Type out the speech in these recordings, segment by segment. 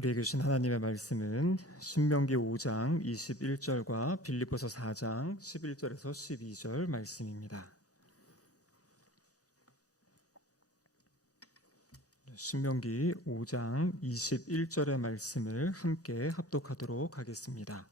우리에게 주신 하나님의 말씀은 신명기 5장 21절과 빌립보서 4장 11절에서 12절 말씀입니다. 신명기 5장 21절의 말씀을 함께 합독하도록 하겠습니다.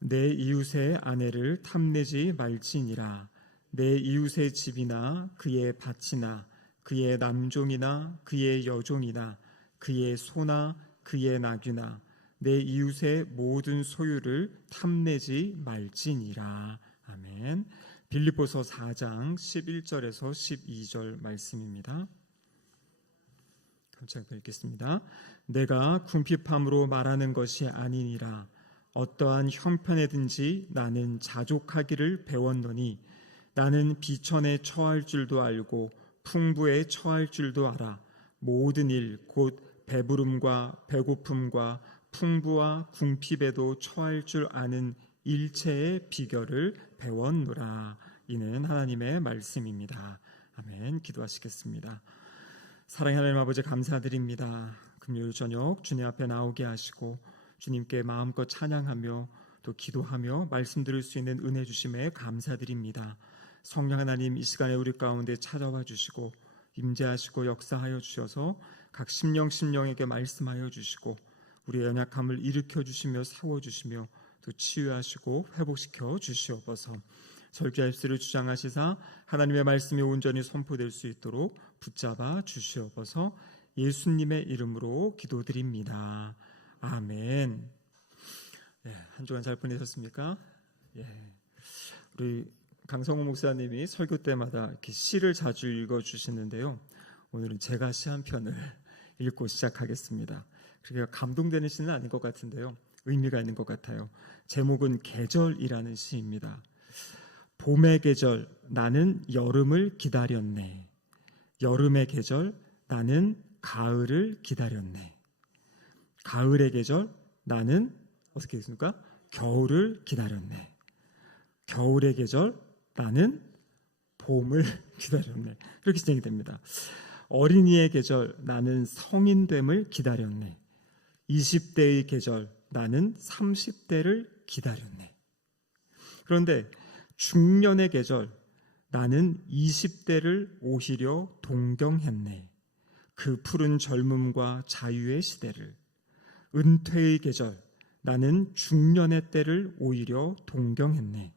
내 이웃의 아내를 탐내지 말지니라. 내 이웃의 집이나 그의 밭이나 그의 남종이나 그의 여종이나 그의 소나 그의 나귀나 내 이웃의 모든 소유를 탐내지 말지니라. 아멘. 빌립보서 4장 11절에서 12절 말씀입니다. 감사히 읽겠습니다. 내가 궁핍함으로 말하는 것이 아니니라. 어떠한 형편에든지 나는 자족하기를 배웠노니 나는 비천에 처할 줄도 알고 풍부에 처할 줄도 알아. 모든 일 곧 배부름과 배고픔과 풍부와 궁핍에도 처할 줄 아는 일체의 비결을 배웠노라. 이는 하나님의 말씀입니다. 아멘. 기도하시겠습니다. 사랑의 하나님 아버지, 감사드립니다. 금요일 저녁 주님 앞에 나오게 하시고 주님께 마음껏 찬양하며 또 기도하며 말씀 들을 수 있는 은혜 주심에 감사드립니다. 성령 하나님, 이 시간에 우리 가운데 찾아와 주시고 임재하시고 역사하여 주셔서 각 심령에게 말씀하여 주시고 우리의 연약함을 일으켜 주시며 세워주시며 또 치유하시고 회복시켜 주시옵소서. 설교할 수를 주장하시사 하나님의 말씀이 온전히 선포될 수 있도록 붙잡아 주시옵소서. 예수님의 이름으로 기도드립니다. 아멘. 한 주간 잘 보내셨습니까? 우리 강성호 목사님이 설교 때마다 이렇게 시를 자주 읽어주시는데요. 오늘은 제가 시 한 편을 읽고 시작하겠습니다. 그렇게 감동되는 시는 아닌 것 같은데요. 의미가 있는 것 같아요. 제목은 계절이라는 시입니다. 봄의 계절, 나는 여름을 기다렸네. 여름의 계절, 나는 가을을 기다렸네. 가을의 계절, 나는 어떻게 됐습니까? 겨울을 기다렸네. 겨울의 계절, 나는 봄을 기다렸네. 그렇게 진행이 됩니다. 어린이의 계절, 나는 성인됨을 기다렸네. 20대의 계절, 나는 30대를 기다렸네. 그런데 중년의 계절, 나는 20대를 오히려 동경했네. 그 푸른 젊음과 자유의 시대를. 은퇴의 계절, 나는 중년의 때를 오히려 동경했네.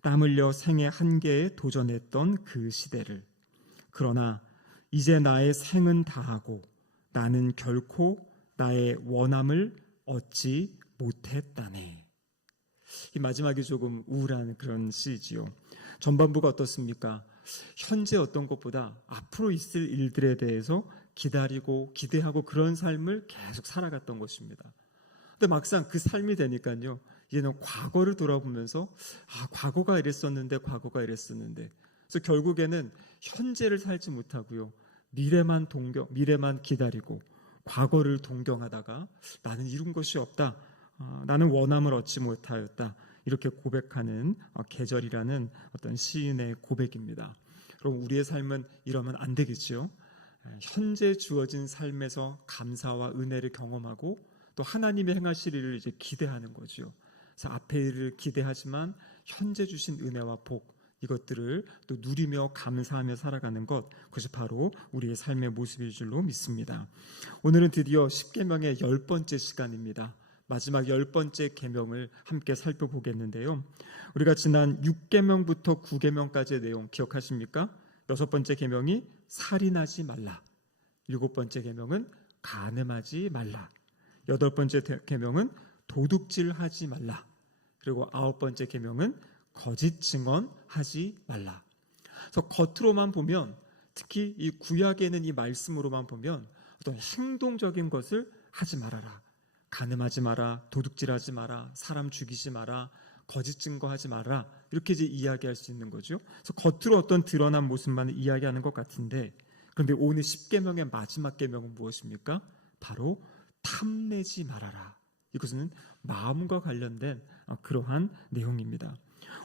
땀 흘려 생의 한계에 도전했던 그 시대를. 그러나 이제 나의 생은 다하고 나는 결코 나의 원함을 얻지 못했다네. 이 마지막이 조금 우울한 그런 시지요. 전반부가 어떻습니까? 현재 어떤 것보다 앞으로 있을 일들에 대해서 기다리고 기대하고 그런 삶을 계속 살아갔던 것입니다. 근데 막상 그 삶이 되니까요, 이제는 과거를 돌아보면서 과거가 이랬었는데 그래서 결국에는 현재를 살지 못하고요, 미래만 기다리고 과거를 동경하다가 나는 이룬 것이 없다, 나는 원함을 얻지 못하였다, 이렇게 고백하는 계절이라는 어떤 시인의 고백입니다. 그럼 우리의 삶은 이러면 안 되겠죠. 현재 주어진 삶에서 감사와 은혜를 경험하고 또 하나님의 행하실 일을 이제 기대하는 거죠. 그래서 앞의 일을 기대하지만 현재 주신 은혜와 복, 이것들을 또 누리며 감사하며 살아가는 것, 그것이 바로 우리의 삶의 모습일 줄로 믿습니다. 오늘은 드디어 10계명의 10번째 시간입니다. 마지막 10번째 계명을 함께 살펴보겠는데요. 우리가 지난 6계명부터 9계명까지의 내용 기억하십니까? 6번째 계명이 살인하지 말라. 7번째 계명은 간음하지 말라. 8번째 계명은 도둑질하지 말라. 그리고 9번째 계명은 거짓 증언하지 말라. 그래서 겉으로만 보면, 특히 이 구약에는 이 말씀으로만 보면 어떤 행동적인 것을 하지 말아라. 간음하지 마라, 도둑질하지 마라, 사람 죽이지 마라, 거짓 증거하지 마라, 이렇게 이제 이야기할 수 있는 거죠. 그래서 겉으로 어떤 드러난 모습만 이야기하는 것 같은데, 그런데 오늘 10계명의 마지막 계명은 무엇입니까? 바로 탐내지 말아라. 이것은 마음과 관련된 그러한 내용입니다.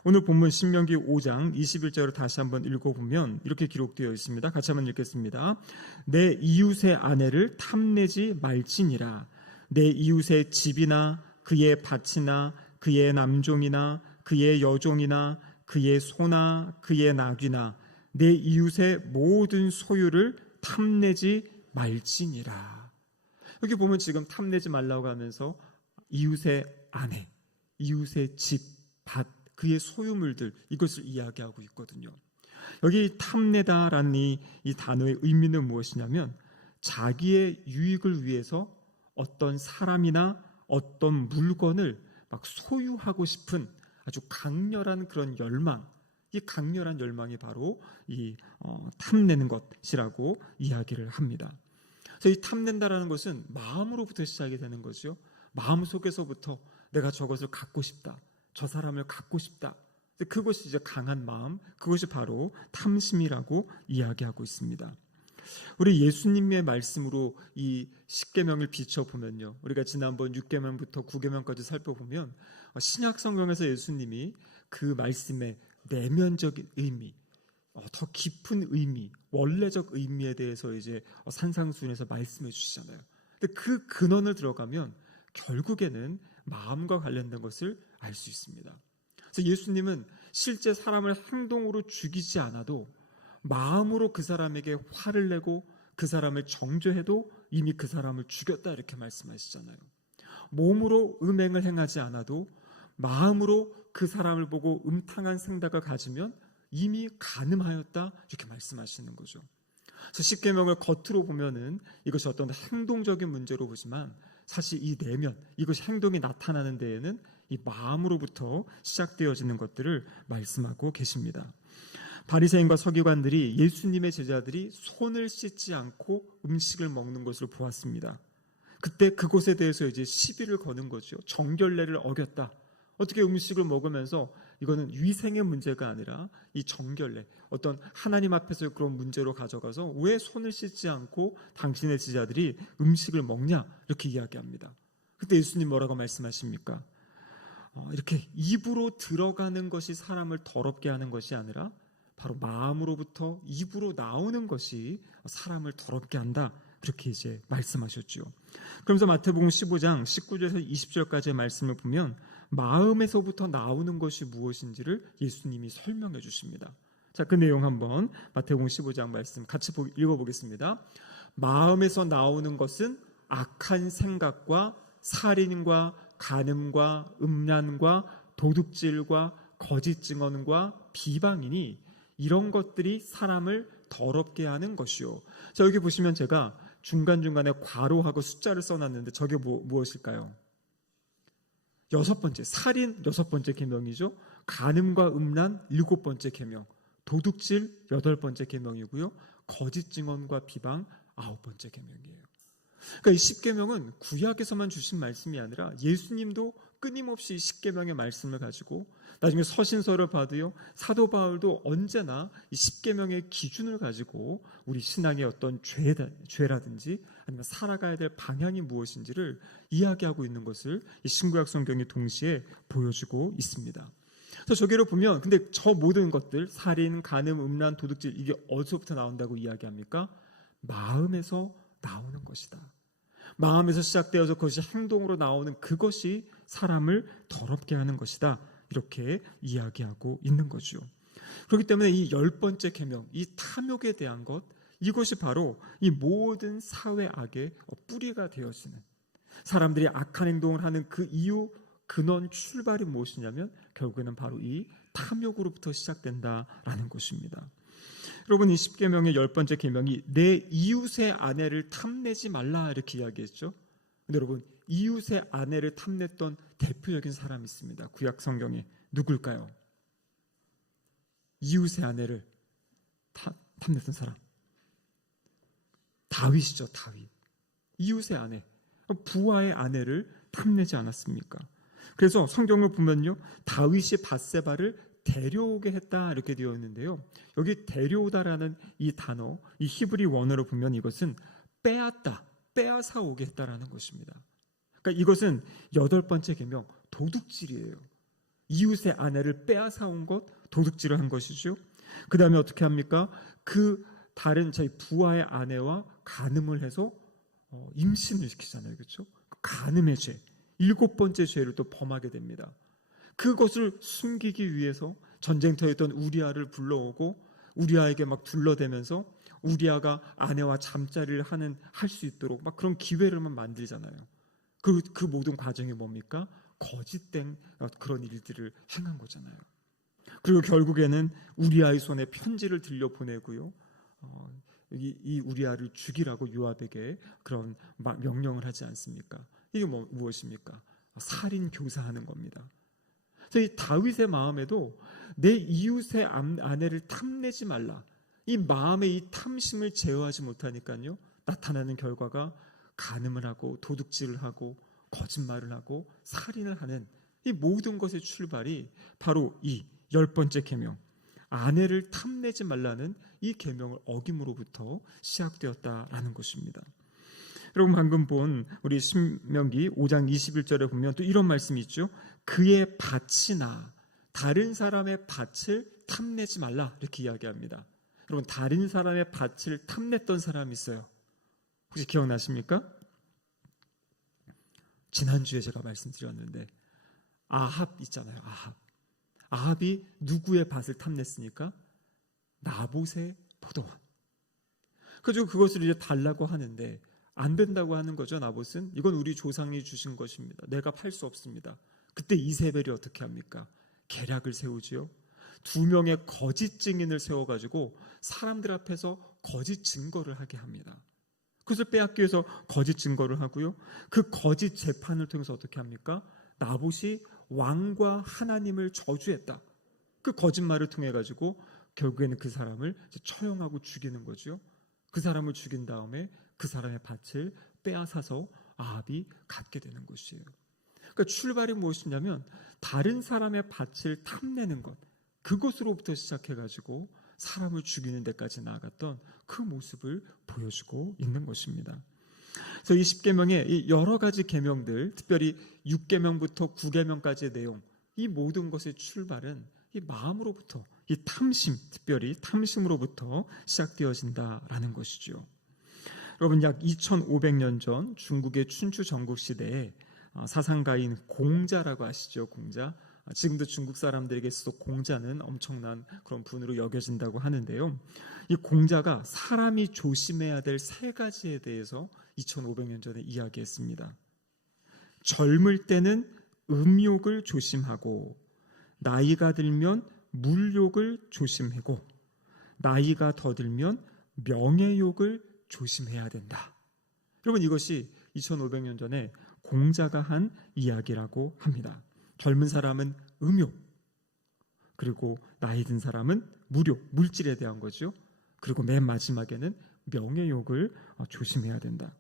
오늘 본문 신명기 5장 21절을 다시 한번 읽어보면 이렇게 기록되어 있습니다. 같이 한번 읽겠습니다. 내 이웃의 아내를 탐내지 말지니라. 내 이웃의 집이나 그의 밭이나 그의 남종이나 그의 여종이나 그의 소나 그의 나귀나 내 이웃의 모든 소유를 탐내지 말지니라. 여기 보면 지금 탐내지 말라고 하면서 이웃의 아내, 이웃의 집, 밭, 그의 소유물들, 이것을 이야기하고 있거든요. 여기 탐내다라는 이 단어의 의미는 무엇이냐면 자기의 유익을 위해서 어떤 사람이나 어떤 물건을 막 소유하고 싶은 아주 강렬한 그런 열망, 이 강렬한 열망이 바로 이 탐내는 것이라고 이야기를 합니다. 그래서 이 탐낸다라는 것은 마음으로부터 시작이 되는 거죠. 마음 속에서부터 내가 저것을 갖고 싶다, 저 사람을 갖고 싶다. 그것이 이제 강한 마음, 그것이 바로 탐심이라고 이야기하고 있습니다. 우리 예수님의 말씀으로 이 십계명을 비춰보면요, 우리가 지난번 6계명부터 9계명까지 살펴보면 신약 성경에서 예수님이 그 말씀의 내면적인 의미, 더 깊은 의미, 원래적 의미에 대해서 이제 산상수훈에서 말씀해 주시잖아요. 근데 그 근원을 들어가면 결국에는 마음과 관련된 것을 알 수 있습니다. 그래서 예수님은 실제 사람을 행동으로 죽이지 않아도 마음으로 그 사람에게 화를 내고 그 사람을 정죄해도 이미 그 사람을 죽였다, 이렇게 말씀하시잖아요. 몸으로 음행을 행하지 않아도 마음으로 그 사람을 보고 음탕한 생각을 가지면 이미 간음하였다, 이렇게 말씀하시는 거죠. 그래서 십계명을 겉으로 보면은 이것이 어떤 행동적인 문제로 보지만 사실 이 내면, 이것이 행동이 나타나는 데에는 이 마음으로부터 시작되어지는 것들을 말씀하고 계십니다. 바리새인과 서기관들이 예수님의 제자들이 손을 씻지 않고 음식을 먹는 것을 보았습니다. 그때 그것에 대해서 이제 시비를 거는 거죠. 정결례를 어겼다. 어떻게 음식을 먹으면서, 이거는 위생의 문제가 아니라 이 정결례, 어떤 하나님 앞에서 그런 문제로 가져가서 왜 손을 씻지 않고 당신의 제자들이 음식을 먹냐, 이렇게 이야기합니다. 그때 예수님 뭐라고 말씀하십니까? 이렇게 입으로 들어가는 것이 사람을 더럽게 하는 것이 아니라 바로 마음으로부터 입으로 나오는 것이 사람을 더럽게 한다, 그렇게 이제 말씀하셨죠. 그러면서 마태복음 15장 19절에서 20절까지의 말씀을 보면 마음에서부터 나오는 것이 무엇인지를 예수님이 설명해 주십니다. 자, 그 내용 한번 마태복음 15장 말씀 같이 읽어보겠습니다. 마음에서 나오는 것은 악한 생각과 살인과 간음과 음란과 도둑질과 거짓 증언과 비방이니 이런 것들이 사람을 더럽게 하는 것이요. 자, 여기 보시면 제가 중간중간에 괄호하고 숫자를 써놨는데 저게 무엇일까요? 6번째, 살인 6번째 계명이죠. 간음과 음란 7번째 계명, 도둑질 8번째 계명이고요. 거짓 증언과 비방 9번째 계명이에요. 그러니까 이 십계명은 구약에서만 주신 말씀이 아니라 예수님도 끊임없이 십계명의 말씀을 가지고 나중에 서신서를 봐도요, 사도 바울도 언제나 이 십계명의 기준을 가지고 우리 신앙의 어떤 죄라든지 아니면 살아가야 될 방향이 무엇인지를 이야기하고 있는 것을 이 신구약 성경이 동시에 보여주고 있습니다. 그래서 저기로 보면, 근데 저 모든 것들, 살인, 간음, 음란, 도둑질, 이게 어디서부터 나온다고 이야기합니까? 마음에서 나오는 것이다. 마음에서 시작되어서 그것이 행동으로 나오는 그것이 사람을 더럽게 하는 것이다, 이렇게 이야기하고 있는 거죠. 그렇기 때문에 이 10번째 계명, 이 탐욕에 대한 것, 이것이 바로 이 모든 사회 악의 뿌리가 되어지는, 사람들이 악한 행동을 하는 그 이유, 근원, 출발이 무엇이냐면 결국에는 바로 이 탐욕으로부터 시작된다라는 것입니다. 여러분, 이 십계명의 10번째 계명이 내 이웃의 아내를 탐내지 말라, 이렇게 이야기했죠. 근데 여러분, 이웃의 아내를 탐냈던 대표적인 사람이 있습니다. 구약 성경에. 누굴까요? 이웃의 아내를 탐냈던 사람, 다윗이죠. 다윗. 이웃의 아내, 부하의 아내를 탐내지 않았습니까? 그래서 성경을 보면요, 다윗이 밧세바를 데려오게 했다, 이렇게 되어 있는데요, 여기 데려오다라는 이 단어, 이 히브리 원어로 보면 이것은 빼앗다, 빼앗아 오게 했다라는 것입니다. 그러니까 이것은 8번째 계명, 도둑질이에요. 이웃의 아내를 빼앗아 온 것, 도둑질을 한 것이죠. 그 다음에 어떻게 합니까? 그 다른 저희 부하의 아내와 간음을 해서 임신을 시키잖아요, 그렇죠? 간음의 죄, 7번째 죄를 또 범하게 됩니다. 그것을 숨기기 위해서 전쟁터에 있던 우리아를 불러오고 우리아에게 막 둘러대면서 우리아가 아내와 잠자리를 할 수 있도록 막 그런 기회를만 만들잖아요. 그 모든 과정이 뭡니까? 거짓된 그런 일들을 행한 거잖아요. 그리고 결국에는 우리아의 손에 편지를 들려 보내고요. 이 우리아를 죽이라고 요압에게 그런 명령을 하지 않습니까? 이게 무엇입니까? 살인 교사하는 겁니다. 그래서 이 다윗의 마음에도 내 이웃의 아내를 탐내지 말라. 이 마음의 이 탐심을 제어하지 못하니까요. 나타나는 결과가 간음을 하고 도둑질을 하고 거짓말을 하고 살인을 하는 이 모든 것의 출발이 바로 이 10번째 계명, 아내를 탐내지 말라는 이 계명을 어김으로부터 시작되었다라는 것입니다. 여러분 방금 본 우리 신명기 5장 21절에 보면 또 이런 말씀이 있죠. 그의 밭이나 다른 사람의 밭을 탐내지 말라 이렇게 이야기합니다. 여러분 다른 사람의 밭을 탐냈던 사람이 있어요. 혹시 기억나십니까? 지난주에 제가 말씀드렸는데 아합 있잖아요. 아합이 누구의 밭을 탐냈습니까? 나봇의 포도원. 그래서 그것을 이제 달라고 하는데 안 된다고 하는 거죠. 나봇은 이건 우리 조상이 주신 것입니다. 내가 팔 수 없습니다. 그때 이세벨이 어떻게 합니까? 계략을 세우지요. 2명의 거짓 증인을 세워가지고 사람들 앞에서 거짓 증거를 하게 합니다. 그것을 빼앗기 위해서 거짓 증거를 하고요. 그 거짓 재판을 통해서 어떻게 합니까? 나봇이 왕과 하나님을 저주했다. 그 거짓말을 통해 가지고 결국에는 그 사람을 처형하고 죽이는 거죠. 그 사람을 죽인 다음에 그 사람의 밭을 빼앗아서 아합이 갖게 되는 것이에요. 그러니까 출발이 무엇이냐면 다른 사람의 밭을 탐내는 것, 그것으로부터 시작해가지고 사람을 죽이는 데까지 나아갔던 그 모습을 보여주고 있는 것입니다. 그래서 이 10계명의 여러 가지 계명들, 특별히 6계명부터 9계명까지의 내용, 이 모든 것의 출발은 이 마음으로부터, 이 탐심, 특별히 탐심으로부터 시작되어진다라는 것이죠. 여러분 약 2500년 전 중국의 춘추 전국 시대에 사상가인 공자라고 아시죠? 공자. 지금도 중국 사람들에게 있어서 공자는 엄청난 그런 분으로 여겨진다고 하는데요. 이 공자가 사람이 조심해야 될 3가지에 대해서 2500년 전에 이야기했습니다. 젊을 때는 음욕을 조심하고 나이가 들면 물욕을 조심하고 나이가 더 들면 명예욕을 조심해야 된다. 여러분 이것이 2500년 전에 공자가 한 이야기라고 합니다. 젊은 사람은 음욕, 그리고 나이 든 사람은 물욕, 물질에 대한 거죠. 그리고 맨 마지막에는 명예욕을 조심해야 된다.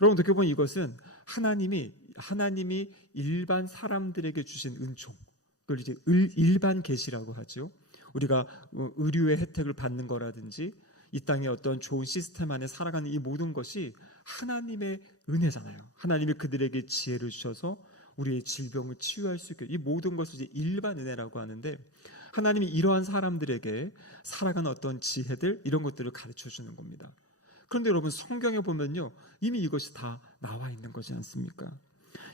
여러분 어떻게 보면 이것은 하나님이 일반 사람들에게 주신 은총, 그걸 이제 일반 계시라고 하죠. 우리가 의료의 혜택을 받는 거라든지 이 땅의 어떤 좋은 시스템 안에 살아가는 이 모든 것이 하나님의 은혜잖아요. 하나님이 그들에게 지혜를 주셔서 우리의 질병을 치유할 수 있게, 이 모든 것을 이제 일반 은혜라고 하는데 하나님이 이러한 사람들에게 살아가는 어떤 지혜들, 이런 것들을 가르쳐 주는 겁니다. 그런데 여러분 성경에 보면요 이미 이것이 다 나와 있는 거지 않습니까?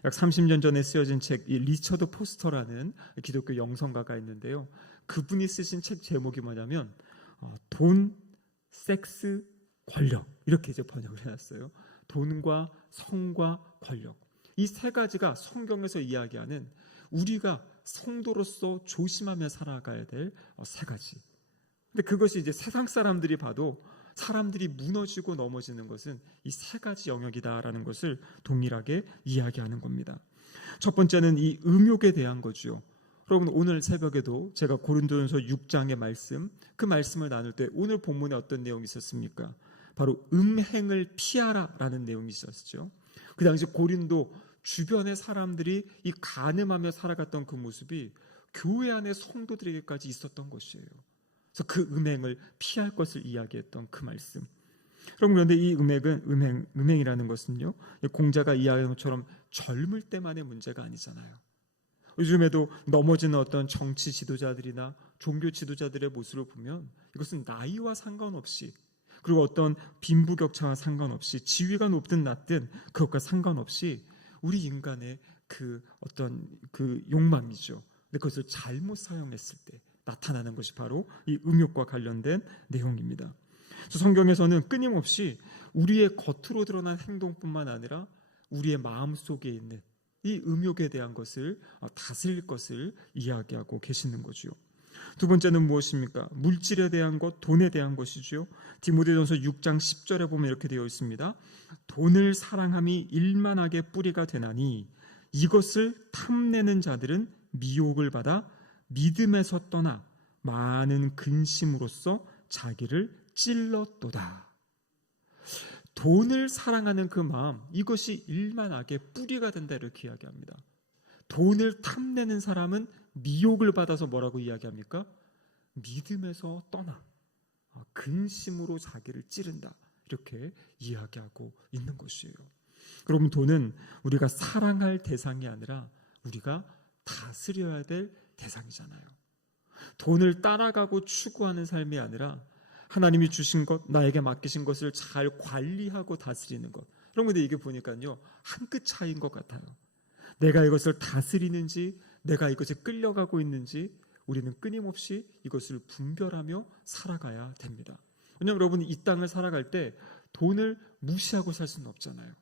약 30년 전에 쓰여진 책, 이 리처드 포스터라는 기독교 영성가가 있는데요. 그분이 쓰신 책 제목이 뭐냐면 돈, 섹스, 권력, 이렇게 이제 번역을 해놨어요. 돈과 성과 권력, 이 3가지가 성경에서 이야기하는 우리가 성도로서 조심하며 살아가야 될 3가지. 근데 그것이 이제 세상 사람들이 봐도 사람들이 무너지고 넘어지는 것은 이 3가지 영역이다라는 것을 동일하게 이야기하는 겁니다. 첫 번째는 이 음욕에 대한 거죠. 여러분 오늘 새벽에도 제가 고린도전서 6장의 말씀, 그 말씀을 나눌 때 오늘 본문에 어떤 내용이 있었습니까? 바로 음행을 피하라라는 내용이 있었죠. 그 당시 고린도 주변의 사람들이 이 간음하며 살아갔던 그 모습이 교회 안의 성도들에게까지 있었던 것이에요. 그래서 그 음행을 피할 것을 이야기했던 그 말씀. 여러분 그런데 이 음행이라는 것은요, 공자가 이야기한 것처럼 젊을 때만의 문제가 아니잖아요. 요즘에도 넘어지는 어떤 정치 지도자들이나 종교 지도자들의 모습을 보면 이것은 나이와 상관없이, 그리고 어떤 빈부격차와 상관없이, 지위가 높든 낮든 그것과 상관없이 우리 인간의 그 어떤 그 욕망이죠. 근데 그것을 잘못 사용했을 때 나타나는 것이 바로 이 음욕과 관련된 내용입니다. 성경에서는 끊임없이 우리의 겉으로 드러난 행동뿐만 아니라 우리의 마음 속에 있는 이 음욕에 대한 것을 다스릴 것을 이야기하고 계시는 거죠. 두 번째는 무엇입니까? 물질에 대한 것, 돈에 대한 것이죠. 디모데전서 6장 10절에 보면 이렇게 되어 있습니다. 돈을 사랑함이 일만하게 뿌리가 되나니 이것을 탐내는 자들은 미혹을 받아 믿음에서 떠나 많은 근심으로써 자기를 찔렀도다. 돈을 사랑하는 그 마음, 이것이 일만하게 뿌리가 된다 이렇게 이야기합니다. 돈을 탐내는 사람은 미혹을 받아서 뭐라고 이야기합니까? 믿음에서 떠나 근심으로 자기를 찌른다 이렇게 이야기하고 있는 것이에요. 그럼 돈은 우리가 사랑할 대상이 아니라 우리가 다스려야 될 대상이잖아요. 돈을 따라가고 추구하는 삶이 아니라 하나님이 주신 것, 나에게 맡기신 것을 잘 관리하고 다스리는 것. 여러분들 이게 보니까요, 한 끗 차이인 것 같아요. 내가 이것을 다스리는지, 내가 이것에 끌려가고 있는지 우리는 끊임없이 이것을 분별하며 살아가야 됩니다. 왜냐하면 여러분 이 땅을 살아갈 때 돈을 무시하고 살 수는 없잖아요.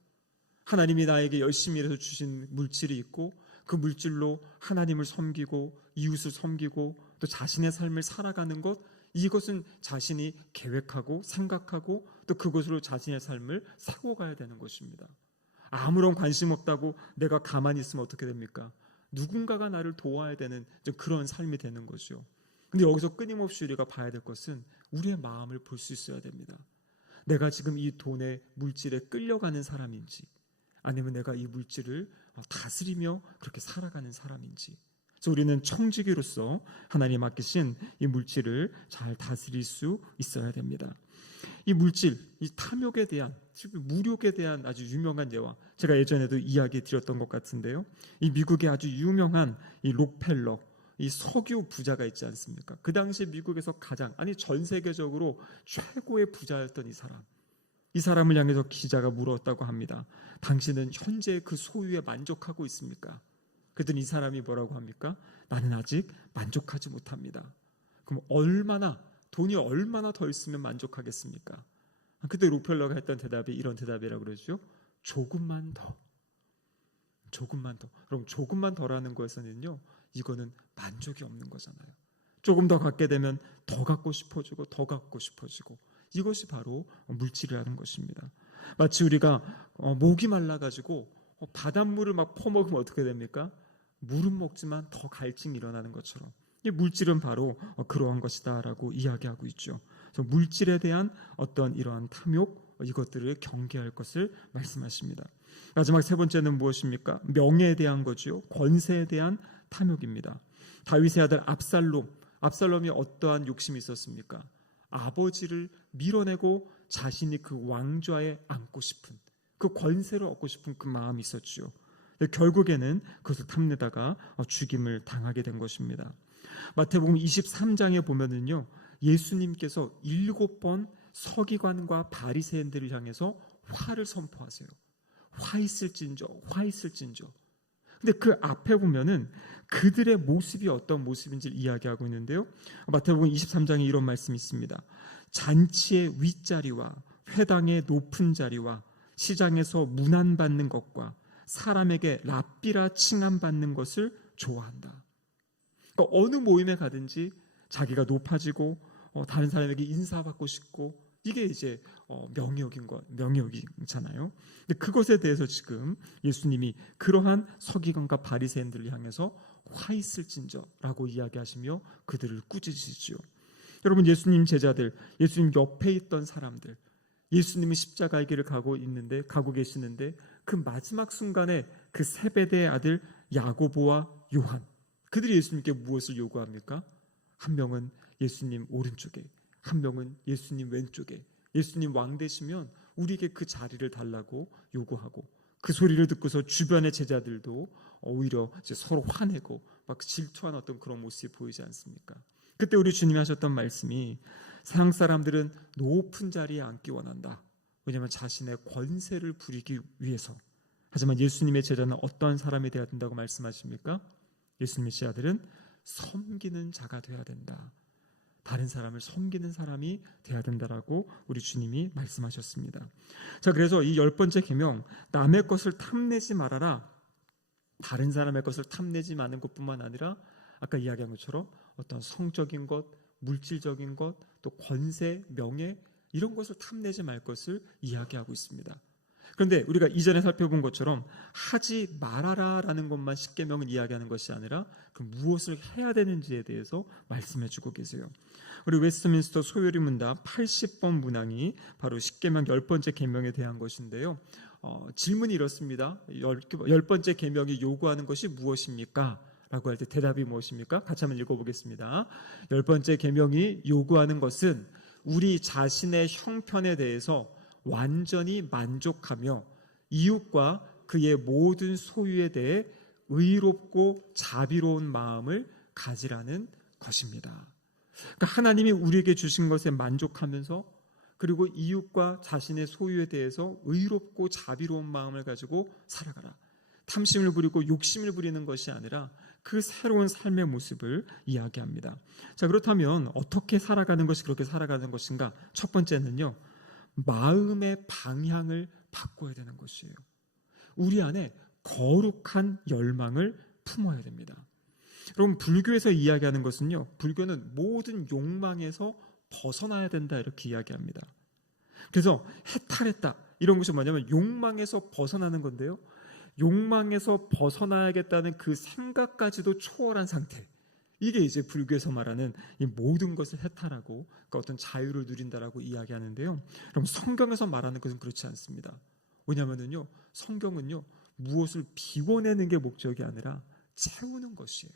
하나님이 나에게 열심히 일해서 주신 물질이 있고 그 물질로 하나님을 섬기고 이웃을 섬기고 또 자신의 삶을 살아가는 것, 이것은 자신이 계획하고 생각하고 또 그것으로 자신의 삶을 세워가야 되는 것입니다. 아무런 관심 없다고 내가 가만히 있으면 어떻게 됩니까? 누군가가 나를 도와야 되는 그런 삶이 되는 거죠. 근데 여기서 끊임없이 우리가 봐야 될 것은 우리의 마음을 볼 수 있어야 됩니다. 내가 지금 이 돈의 물질에 끌려가는 사람인지 아니면 내가 이 물질을 다스리며 그렇게 살아가는 사람인지. 그래서 우리는 청지기로서 하나님 맡기신 이 물질을 잘 다스릴 수 있어야 됩니다. 이 물질, 이 탐욕에 대한, 무욕에 대한 아주 유명한 예화, 제가 예전에도 이야기 드렸던 것 같은데요. 이 미국의 아주 유명한 이 록펠러, 이 석유 부자가 있지 않습니까? 그 당시 미국에서 가장, 아니 전 세계적으로 최고의 부자였던 이 사람. 이 사람을 향해서 기자가 물었다고 합니다. 당신은 현재 그 소유에 만족하고 있습니까? 그랬더니 이 사람이 뭐라고 합니까? 나는 아직 만족하지 못합니다. 그럼 돈이 얼마나 더 있으면 만족하겠습니까? 그때 록펠러가 했던 대답이 이런 대답이라고 그러죠. 조금만 더. 조금만 더. 그럼 조금만 더라는 것에서는요, 이거는 만족이 없는 거잖아요. 조금 더 갖게 되면 더 갖고 싶어지고 더 갖고 싶어지고, 이것이 바로 물질이라는 것입니다. 마치 우리가 목이 말라가지고 바닷물을 막 퍼먹으면 어떻게 됩니까? 물은 먹지만 더 갈증이 일어나는 것처럼 이 물질은 바로 그러한 것이다라고 이야기하고 있죠. 그래서 물질에 대한 어떤 이러한 탐욕, 이것들을 경계할 것을 말씀하십니다. 마지막 세 번째는 무엇입니까? 명예에 대한 거죠. 권세에 대한 탐욕입니다. 다윗의 아들 압살롬이 어떠한 욕심이 있었습니까? 아버지를 밀어내고 자신이 그 왕좌에 앉고 싶은, 그 권세를 얻고 싶은 그 마음이 있었죠. 결국에는 그것을 탐내다가 죽임을 당하게 된 것입니다. 마태복음 23장에 보면은요, 예수님께서 7번 서기관과 바리새인들을 향해서 화를 선포하세요. 화 있을진저. 근데 그 앞에 보면은 그들의 모습이 어떤 모습인지를 이야기하고 있는데요. 마태복음 23장에 이런 말씀이 있습니다. 잔치의 윗자리와 회당의 높은 자리와 시장에서 문안받는 것과 사람에게 랍비라 칭함받는 것을 좋아한다. 그러니까 어느 모임에 가든지 자기가 높아지고 다른 사람에게 인사받고 싶고, 이게 이제 명예욕이잖아요. 근데 그것에 대해서 지금 예수님이 그러한 서기관과 바리새인들을 향해서 화 있을진저라고 이야기하시며 그들을 꾸짖으시죠. 여러분, 예수님 제자들, 예수님 옆에 있던 사람들, 예수님이 십자가의 길을 가고 계시는데 그 마지막 순간에 그 세베대의 아들 야고보와 요한, 그들이 예수님께 무엇을 요구합니까? 한 명은 예수님 오른쪽에, 한 명은 예수님 왼쪽에, 예수님 왕 되시면 우리에게 그 자리를 달라고 요구하고, 그 소리를 듣고서 주변의 제자들도 오히려 이제 서로 화내고 막 질투한 어떤 그런 모습이 보이지 않습니까? 그때 우리 주님이 하셨던 말씀이, 세상 사람들은 높은 자리에 앉기 원한다. 왜냐하면 자신의 권세를 부리기 위해서. 하지만 예수님의 제자는 어떤 사람이 되어야 된다고 말씀하십니까? 예수님의 제자들은 섬기는 자가 되어야 된다. 다른 사람을 섬기는 사람이 돼야 된다라고 우리 주님이 말씀하셨습니다. 자, 그래서 이 10번째 계명, 남의 것을 탐내지 말아라. 다른 사람의 것을 탐내지 마는 것뿐만 아니라 아까 이야기한 것처럼 어떤 성적인 것, 물질적인 것, 또 권세, 명예 이런 것을 탐내지 말 것을 이야기하고 있습니다. 그런데 우리가 이전에 살펴본 것처럼 하지 말아라라는 것만 십계명은 이야기하는 것이 아니라 그 무엇을 해야 되는지에 대해서 말씀해 주고 계세요. 우리 웨스트민스터 소요리 문답 80번 문항이 바로 십계명 10번째 계명에 대한 것인데요. 질문이 이렇습니다. 10번째 계명이 요구하는 것이 무엇입니까? 라고 할 때 대답이 무엇입니까? 같이 한번 읽어보겠습니다. 10번째 계명이 요구하는 것은 우리 자신의 형편에 대해서 완전히 만족하며 이웃과 그의 모든 소유에 대해 의롭고 자비로운 마음을 가지라는 것입니다. 그러니까 하나님이 우리에게 주신 것에 만족하면서 그리고 이웃과 자신의 소유에 대해서 의롭고 자비로운 마음을 가지고 살아가라. 탐심을 부리고 욕심을 부리는 것이 아니라 그 새로운 삶의 모습을 이야기합니다. 자, 그렇다면 어떻게 살아가는 것이 그렇게 살아가는 것인가? 첫 번째는요, 마음의 방향을 바꿔야 되는 것이에요. 우리 안에 거룩한 열망을 품어야 됩니다. 여러분, 불교에서 이야기하는 것은요, 불교는 모든 욕망에서 벗어나야 된다 이렇게 이야기합니다. 그래서 해탈했다 이런 것이 뭐냐면 욕망에서 벗어나는 건데요, 욕망에서 벗어나야겠다는 그 생각까지도 초월한 상태, 이게 이제 불교에서 말하는 이 모든 것을 해탈하고 그 어떤 자유를 누린다라고 이야기하는데요. 그럼 성경에서 말하는 것은 그렇지 않습니다. 왜냐하면요, 성경은요 무엇을 비워내는 게 목적이 아니라 채우는 것이에요.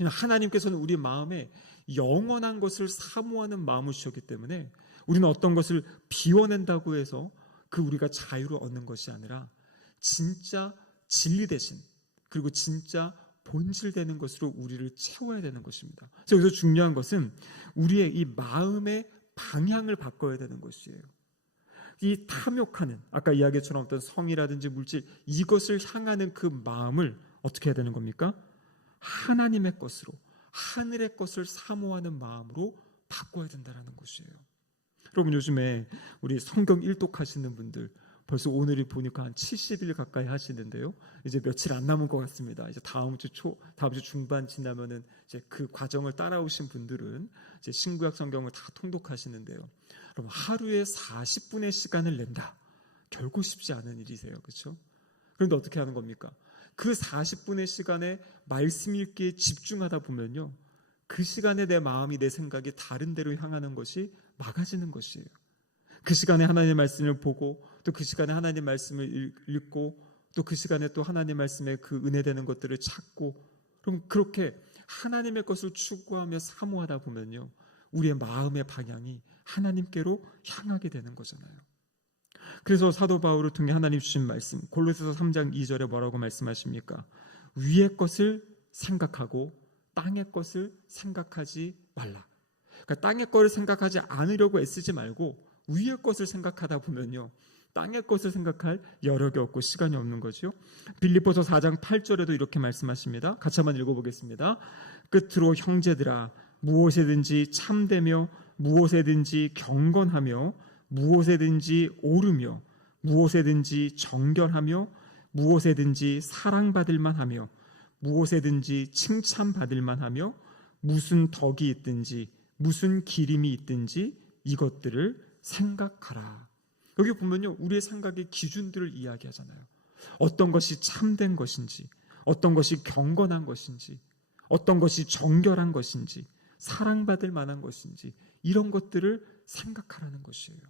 하나님께서는 우리 마음에 영원한 것을 사모하는 마음을 주셨기 때문에 우리는 어떤 것을 비워낸다고 해서 그 우리가 자유를 얻는 것이 아니라 진짜 진리 대신 그리고 진짜 본질되는 것으로 우리를 채워야 되는 것입니다. 그래서 여기서 중요한 것은 우리의 이 마음의 방향을 바꿔야 되는 것이에요. 이 탐욕하는 아까 이야기처럼 어떤 성이라든지 물질 이것을 향하는 그 마음을 어떻게 해야 되는 겁니까? 하나님의 것으로 하늘의 것을 사모하는 마음으로 바꿔야 된다는 것이에요. 여러분, 요즘에 우리 성경 일독하시는 분들 벌써 오늘이 보니까 한 70일 가까이 하시는데요. 이제 며칠 안 남은 것 같습니다. 이제 다음 주 중반 지나면은 이제 그 과정을 따라오신 분들은 이제 신구약 성경을 다 통독하시는데요. 여러분, 하루에 40분의 시간을 낸다. 결코 쉽지 않은 일이세요. 그렇죠? 그런데 어떻게 하는 겁니까? 그 40분의 시간에 말씀 읽기에 집중하다 보면요, 그 시간에 내 마음이 내 생각이 다른 데로 향하는 것이 막아지는 것이에요. 그 시간에 하나님의 말씀을 보고 또 그 시간에 하나님의 말씀을 읽고 또 그 시간에 또 하나님의 말씀에 그 은혜되는 것들을 찾고, 그럼 그렇게 하나님의 것을 추구하며 사모하다 보면요, 우리의 마음의 방향이 하나님께로 향하게 되는 거잖아요. 그래서 사도 바울을 통해 하나님 주신 말씀 골로새서 3장 2절에 뭐라고 말씀하십니까? 위의 것을 생각하고 땅의 것을 생각하지 말라. 그러니까 땅의 것을 생각하지 않으려고 애쓰지 말고 위의 것을 생각하다 보면요, 땅의 것을 생각할 여력이 없고 시간이 없는 거죠. 빌립보서 4장 8절에도 이렇게 말씀하십니다. 같이 한번 읽어보겠습니다. 끝으로 형제들아, 무엇에든지 참되며 무엇에든지 경건하며 무엇에든지 오르며 무엇에든지 정결하며 무엇에든지 사랑받을 만하며 무엇에든지 칭찬받을 만하며 무슨 덕이 있든지 무슨 기림이 있든지 이것들을 생각하라. 여기 보면요, 우리의 생각의 기준들을 이야기하잖아요. 어떤 것이 참된 것인지, 어떤 것이 경건한 것인지, 어떤 것이 정결한 것인지, 사랑받을 만한 것인지, 이런 것들을 생각하라는 것이에요.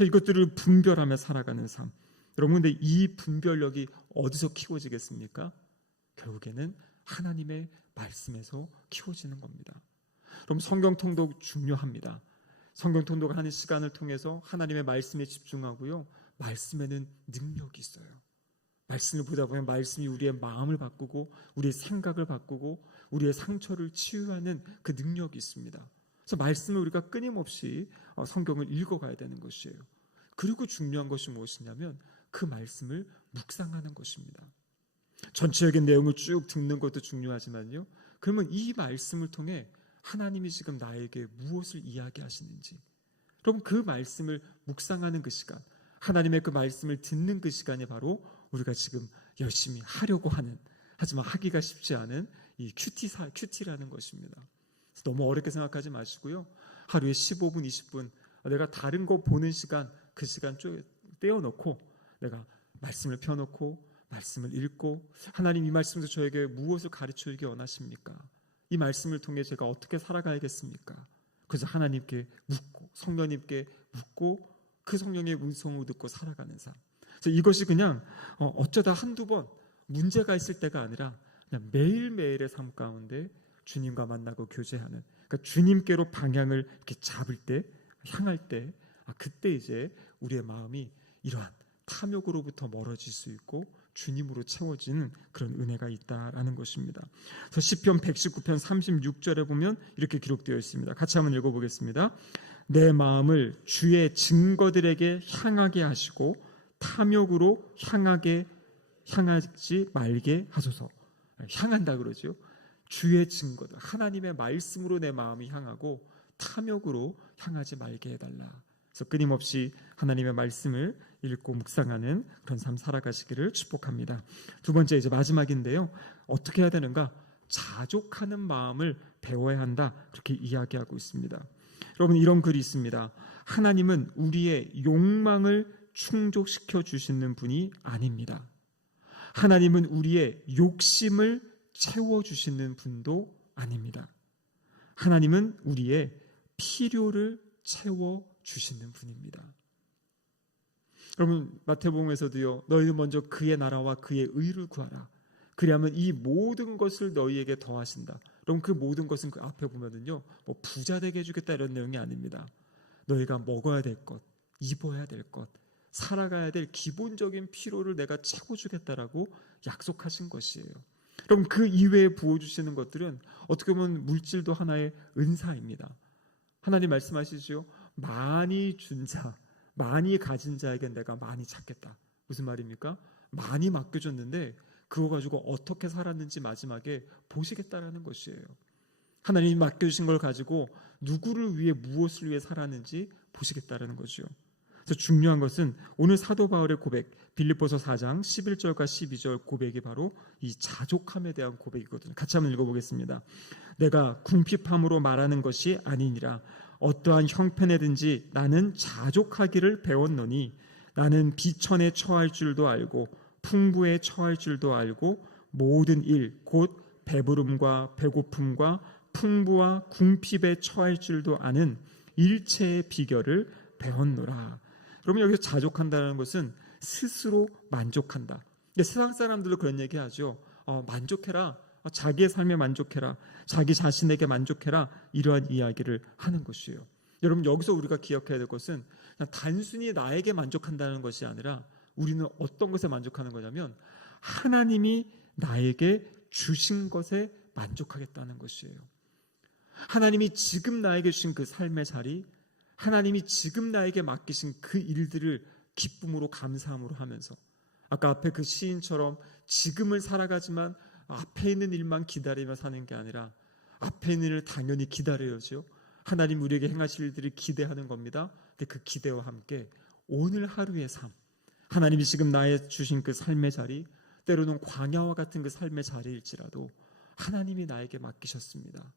이것들을 분별하며 살아가는 삶. 여러분, 근데 이 분별력이 어디서 키워지겠습니까? 결국에는 하나님의 말씀에서 키워지는 겁니다. 그럼 성경 통독 중요합니다. 성경 통독을 하는 시간을 통해서 하나님의 말씀에 집중하고요, 말씀에는 능력이 있어요. 말씀을 보다 보면 말씀이 우리의 마음을 바꾸고 우리의 생각을 바꾸고 우리의 상처를 치유하는 그 능력이 있습니다. 그래서 말씀을 우리가 끊임없이 성경을 읽어가야 되는 것이에요. 그리고 중요한 것이 무엇이냐면 그 말씀을 묵상하는 것입니다. 전체적인 내용을 쭉 듣는 것도 중요하지만요, 그러면 이 말씀을 통해 하나님이 지금 나에게 무엇을 이야기하시는지, 그럼 그 말씀을 묵상하는 그 시간, 하나님의 그 말씀을 듣는 그 시간이 바로 우리가 지금 열심히 하려고 하는, 하지만 하기가 쉽지 않은 이 큐티라는 것입니다. 너무 어렵게 생각하지 마시고요, 하루에 15분, 20분 내가 다른 거 보는 시간, 그 시간 떼어놓고 내가 말씀을 펴놓고 말씀을 읽고, 하나님 이 말씀에서 저에게 무엇을 가르쳐 주기 원하십니까? 이 말씀을 통해 제가 어떻게 살아가야겠습니까? 그래서 하나님께 묻고 성령님께 묻고 그 성령의 음성을 듣고 살아가는 삶. 그래서 이것이 그냥 어쩌다 한두 번 문제가 있을 때가 아니라 그냥 매일매일의 삶 가운데 주님과 만나고 교제하는, 그러니까 주님께로 방향을 이렇게 잡을 때, 향할 때, 그때 이제 우리의 마음이 이러한 탐욕으로부터 멀어질 수 있고 주님으로 채워지는 그런 은혜가 있다라는 것입니다. 그래서 시편 119편 36절에 보면 이렇게 기록되어 있습니다. 같이 한번 읽어보겠습니다. 내 마음을 주의 증거들에게 향하게 하시고 탐욕으로 향하지 말게 하소서. 향한다 그러죠. 주의 증거들, 하나님의 말씀으로 내 마음이 향하고 탐욕으로 향하지 말게 해달라. 그래서 끊임없이 하나님의 말씀을 읽고 묵상하는 그런 삶 살아가시기를 축복합니다. 두 번째, 이제 마지막인데요, 어떻게 해야 되는가? 자족하는 마음을 배워야 한다, 그렇게 이야기하고 있습니다. 여러분, 이런 글이 있습니다. 하나님은 우리의 욕망을 충족시켜 주시는 분이 아닙니다. 하나님은 우리의 욕심을 채워주시는 분도 아닙니다. 하나님은 우리의 필요를 채워주시는 분입니다. 여러분, 마태복음에서도요, 너희는 먼저 그의 나라와 그의 의를 구하라. 그리하면 이 모든 것을 너희에게 더하신다. 그럼 그 모든 것은 그 앞에 보면은요, 뭐 부자 되게 해주겠다 이런 내용이 아닙니다. 너희가 먹어야 될 것, 입어야 될 것, 살아가야 될 기본적인 필요를 내가 채워주겠다라고 약속하신 것이에요. 그럼 그 이외에 부어주시는 것들은 어떻게 보면 물질도 하나의 은사입니다. 하나님 말씀하시죠. 많이 준 자, 많이 가진 자에게 내가 많이 찾겠다. 무슨 말입니까? 많이 맡겨줬는데 그거 가지고 어떻게 살았는지 마지막에 보시겠다라는 것이에요. 하나님이 맡겨주신 걸 가지고 누구를 위해 무엇을 위해 살았는지 보시겠다라는 거죠. 그래서 중요한 것은 오늘 사도 바울의 고백, 빌립보서 4장 11절과 12절 고백이 바로 이 자족함에 대한 고백이거든요. 같이 한번 읽어보겠습니다. 내가 궁핍함으로 말하는 것이 아니니라. 어떠한 형편에든지 나는 자족하기를 배웠노니 나는 비천에 처할 줄도 알고 풍부에 처할 줄도 알고 모든 일 곧 배부름과 배고픔과 풍부와 궁핍에 처할 줄도 아는 일체의 비결을 배웠노라. 그러면 여기서 자족한다는 것은 스스로 만족한다. 세상 사람들도 그런 얘기하죠. 만족해라. 자기의 삶에 만족해라. 자기 자신에게 만족해라. 이러한 이야기를 하는 것이에요. 여러분, 여기서 우리가 기억해야 될 것은 단순히 나에게 만족한다는 것이 아니라 우리는 어떤 것에 만족하는 거냐면 하나님이 나에게 주신 것에 만족하겠다는 것이에요. 하나님이 지금 나에게 주신 그 삶의 자리, 하나님이 지금 나에게 맡기신 그 일들을 기쁨으로 감사함으로 하면서, 아까 앞에 그 시인처럼 지금을 살아가지만 앞에 있는 일만 기다리며 사는 게 아니라 앞에 있는 일을 당연히 기다려야죠. 하나님 우리에게 행하실 일들을 기대하는 겁니다. 근데 그 기대와 함께 오늘 하루의 삶, 하나님이 지금 나의 주신 그 삶의 자리, 때로는 광야와 같은 그 삶의 자리일지라도 하나님이 나에게 맡기셨습니다.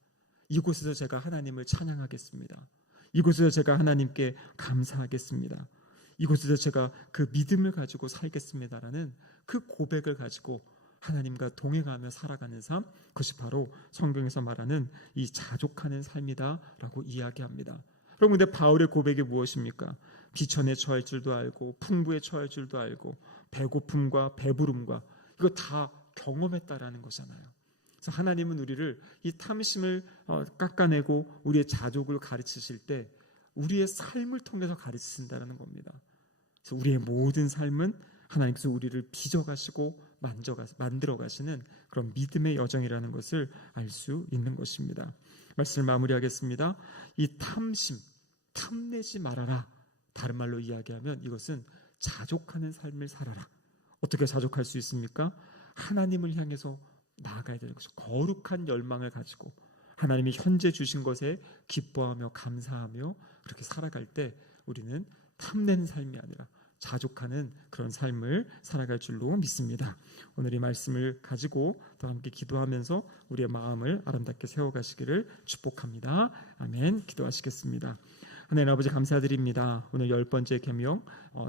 이곳에서 제가 하나님을 찬양하겠습니다. 이곳에서 제가 하나님께 감사하겠습니다. 이곳에서 제가 그 믿음을 가지고 살겠습니다라는 그 고백을 가지고 하나님과 동행하며 살아가는 삶, 그것이 바로 성경에서 말하는 이 자족하는 삶이다라고 이야기합니다. 여러분, 근데 바울의 고백이 무엇입니까? 비천에 처할 줄도 알고 풍부에 처할 줄도 알고 배고픔과 배부름과 이거 다 경험했다라는 거잖아요. 그래서 하나님은 우리를 이 탐심을 깎아내고 우리의 자족을 가르치실 때 우리의 삶을 통해서 가르치신다는 겁니다. 그래서 우리의 모든 삶은 하나님께서 우리를 빚어가시고 만들어가시는 그런 믿음의 여정이라는 것을 알 수 있는 것입니다. 말씀을 마무리하겠습니다. 이 탐심, 탐내지 말아라. 다른 말로 이야기하면 이것은 자족하는 삶을 살아라. 어떻게 자족할 수 있습니까? 하나님을 향해서 나아가야 되는 거죠. 거룩한 열망을 가지고 하나님이 현재 주신 것에 기뻐하며 감사하며 그렇게 살아갈 때 우리는 탐내는 삶이 아니라 자족하는 그런 삶을 살아갈 줄로 믿습니다. 오늘 이 말씀을 가지고 또 함께 기도하면서 우리의 마음을 아름답게 세워가시기를 축복합니다. 아멘. 기도하시겠습니다. 하나님 아버지 감사드립니다. 오늘 10번째 계명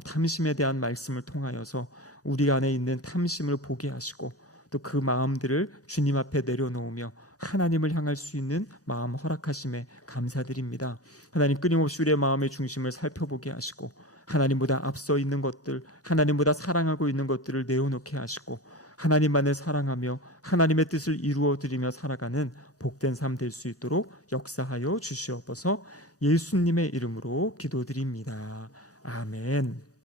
탐심에 대한 말씀을 통하여서 우리 안에 있는 탐심을 보게 하시고 또 그 마음들을 주님 앞에 내려놓으며 하나님을 향할 수 있는 마음 허락하심에 감사드립니다. 하나님 끊임없이 우리의 마음의 중심을 살펴보게 하시고 하나님보다 앞서 있는 것들, 하나님보다 사랑하고 있는 것들을 내어놓게 하시고 하나님만을 사랑하며 하나님의 뜻을 이루어드리며 살아가는 복된 삶 될 수 있도록 역사하여 주시옵소서. 예수님의 이름으로 기도드립니다. 아멘.